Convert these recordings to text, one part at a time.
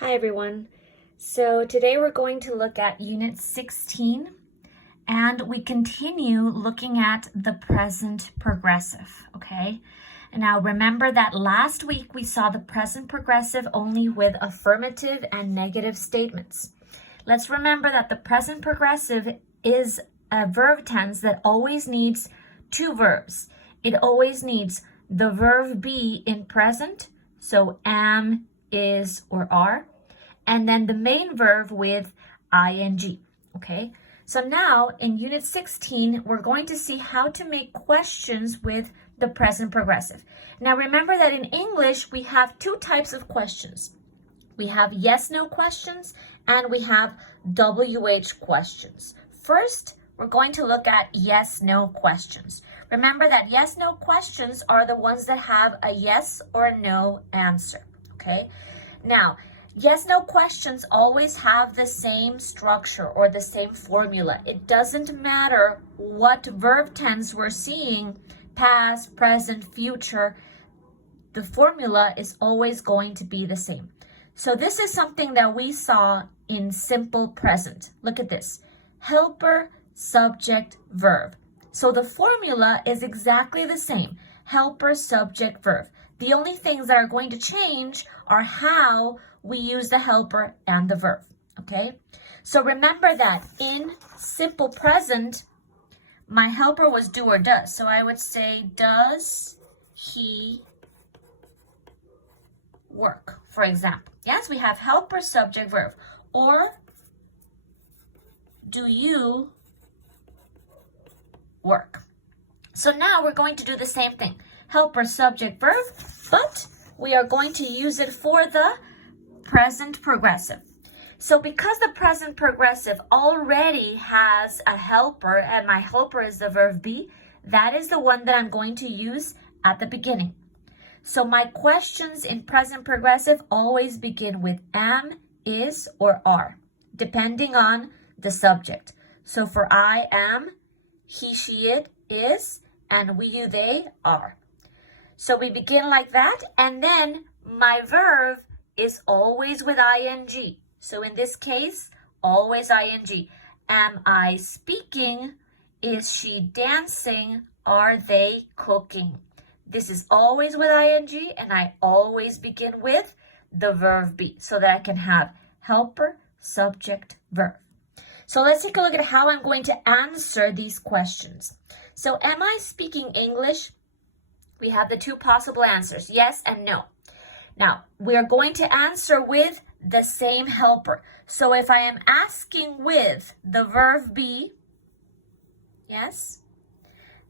Hi everyone. So today we're going to look at Unit 16 and we continue looking at the present progressive, okay? And now remember that last week we saw the present progressive only with affirmative and negative statements. Let's remember that the present progressive is a verb tense that always needs two verbs. It always needs the verb be in present, so am, is, or are, and then the main verb with ing, okay? So now in Unit 16, we're going to see how to make questions with the present progressive. Now remember that in English, we have two types of questions. We have yes/no questions and we have WH questions. First, we're going to look at yes/no questions. Remember that yes/no questions are the ones that have a yes or a no answer, okay? Now, yes/no questions always have the same structure or the same formula. It doesn't matter what verb tense we're seeing, past, present, future, the formula is always going to be the same. So this is something that we saw in simple present. Look at this. Helper, subject, verb. So the formula is exactly the same. Helper, subject, verb. The only things that are going to change are how we use the helper and the verb, okay? So remember that in simple present, my helper was do or does. So I would say, does he work, for example. Yes, we have helper, subject, verb. Or, do you work? So now we're going to do the same thing. Helper, subject, verb, but we are going to use it for the present progressive. So because the present progressive already has a helper and my helper is the verb be, that is the one that I'm going to use at the beginning. So my questions in present progressive always begin with am, is, or are, depending on the subject. So for I am, he, she, it is, and we, you, they are. So we begin like that, and then my verb is always with ing. So in this case, always ing. Am I speaking? Is she dancing? Are they cooking? This is always with ing, and I always begin with the verb be, so that I can have helper, subject, verb. So let's take a look at how I'm going to answer these questions. So am I speaking English? We have the two possible answers, yes and no. Now, we are going to answer with the same helper. So if I am asking with the verb be, yes,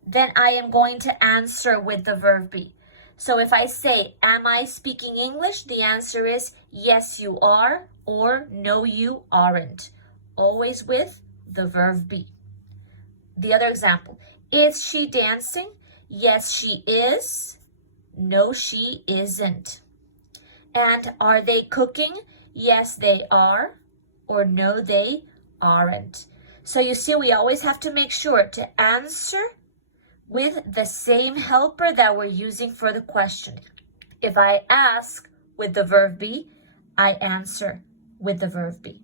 then I am going to answer with the verb be. So if I say, am I speaking English? The answer is yes, you are, or no, you aren't. Always with the verb be. The other example, is she dancing? Yes, she is. No, she isn't. And are they cooking? Yes, they are, or no, they aren't. So you see, we always have to make sure to answer with the same helper that we're using for the question. If I ask with the verb be, I answer with the verb be.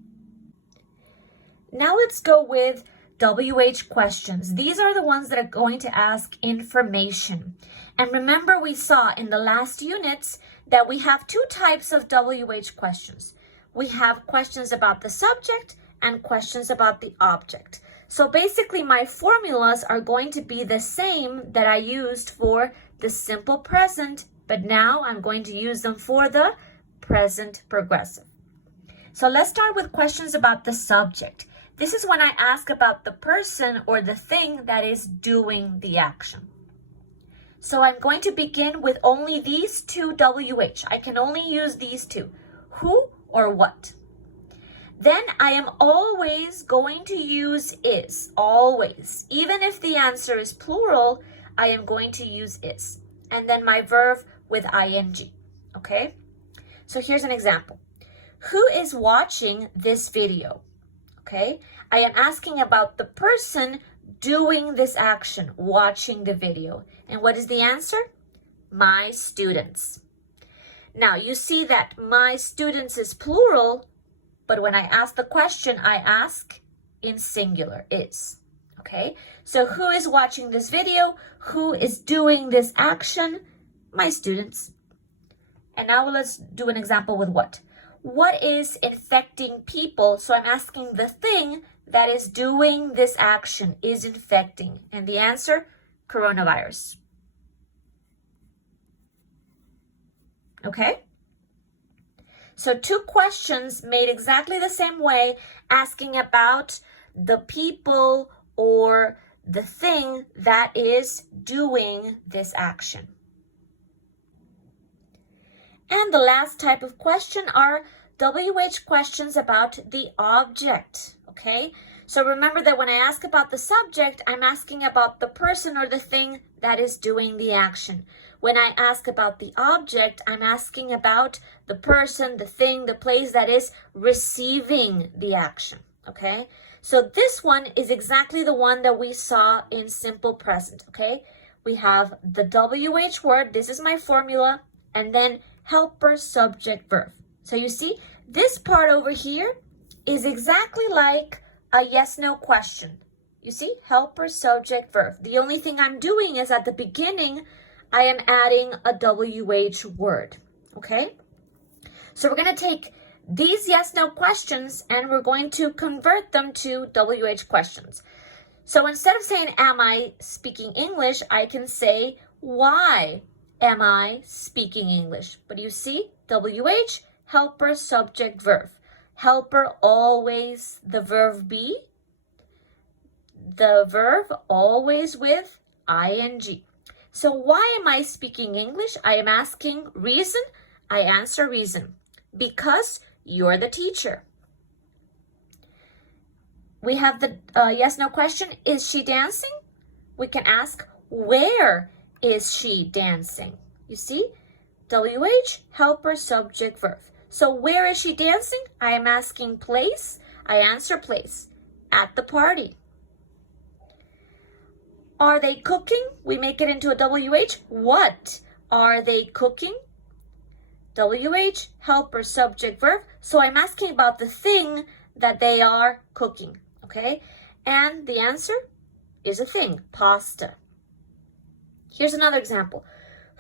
Now let's go with WH questions. These are the ones that are going to ask information. And remember, we saw in the last units that we have two types of WH questions. We have questions about the subject and questions about the object. So basically my formulas are going to be the same that I used for the simple present, but now I'm going to use them for the present progressive. So let's start with questions about the subject. This is when I ask about the person or the thing that is doing the action. So I'm going to begin with only these two WH. I can only use these two, who or what. Then I am always going to use is, always. Even if the answer is plural, I am going to use is. And then my verb with ing, okay? So here's an example. Who is watching this video? Okay, I am asking about the person doing this action, watching the video. And what is the answer? My students. Now, you see that my students is plural, but when I ask the question, I ask in singular, is. Okay, so who is watching this video? Who is doing this action? My students. And now let's do an example with what? What is infecting people? So I'm asking the thing that is doing this action is infecting. And the answer, coronavirus. Okay? So two questions made exactly the same way, asking about the people or the thing that is doing this action. And the last type of question are WH questions about the object, okay? So remember that when I ask about the subject, I'm asking about the person or the thing that is doing the action. When I ask about the object, I'm asking about the person, the thing, the place that is receiving the action, okay? So this one is exactly the one that we saw in simple present, okay? We have the WH word, this is my formula, and then helper, subject, verb. So you see, this part over here is exactly like a yes-no question. You see, helper, subject, verb. The only thing I'm doing is at the beginning, I am adding a WH word, okay? So we're going to take these yes-no questions and we're going to convert them to WH questions. So instead of saying, am I speaking English, I can say, why am I speaking English? But you see, WH, helper, subject, verb. Helper, always the verb be. The verb, always with ing. So why am I speaking English? I am asking reason. I answer reason. Because you're the teacher. We have the yes-no question. Is she dancing? We can ask, where is she dancing? You see, WH, helper, subject, verb. So where is she dancing? I am asking place. I answer place. At the party. Are they cooking? We make it into a WH. What are they cooking? WH, helper, subject, verb. So I'm asking about the thing that they are cooking, okay? And the answer is a thing, pasta. Here's another example.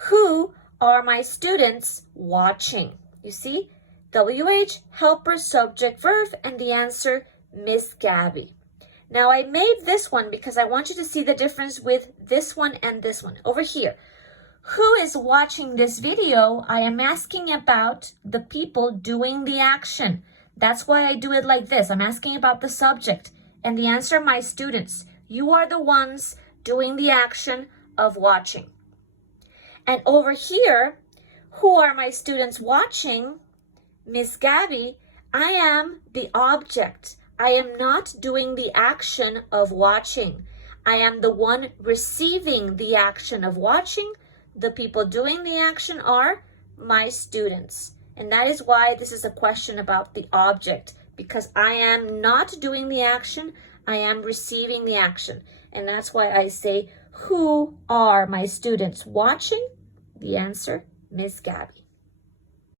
Who are my students watching? You see, WH, helper, subject, verb, and the answer, Miss Gabby. Now I made this one because I want you to see the difference with this one and this one. Over here, who is watching this video? I am asking about the people doing the action. That's why I do it like this. I'm asking about the subject. And the answer, my students. You are the ones doing the action of watching. And over here, who are my students watching? Miss Gabby, I am the object. I am not doing the action of watching. I am the one receiving the action of watching. The people doing the action are my students. And that is why this is a question about the object, because I am not doing the action, I am receiving the action. And that's why I say, who are my students watching? The answer, Miss Gabby.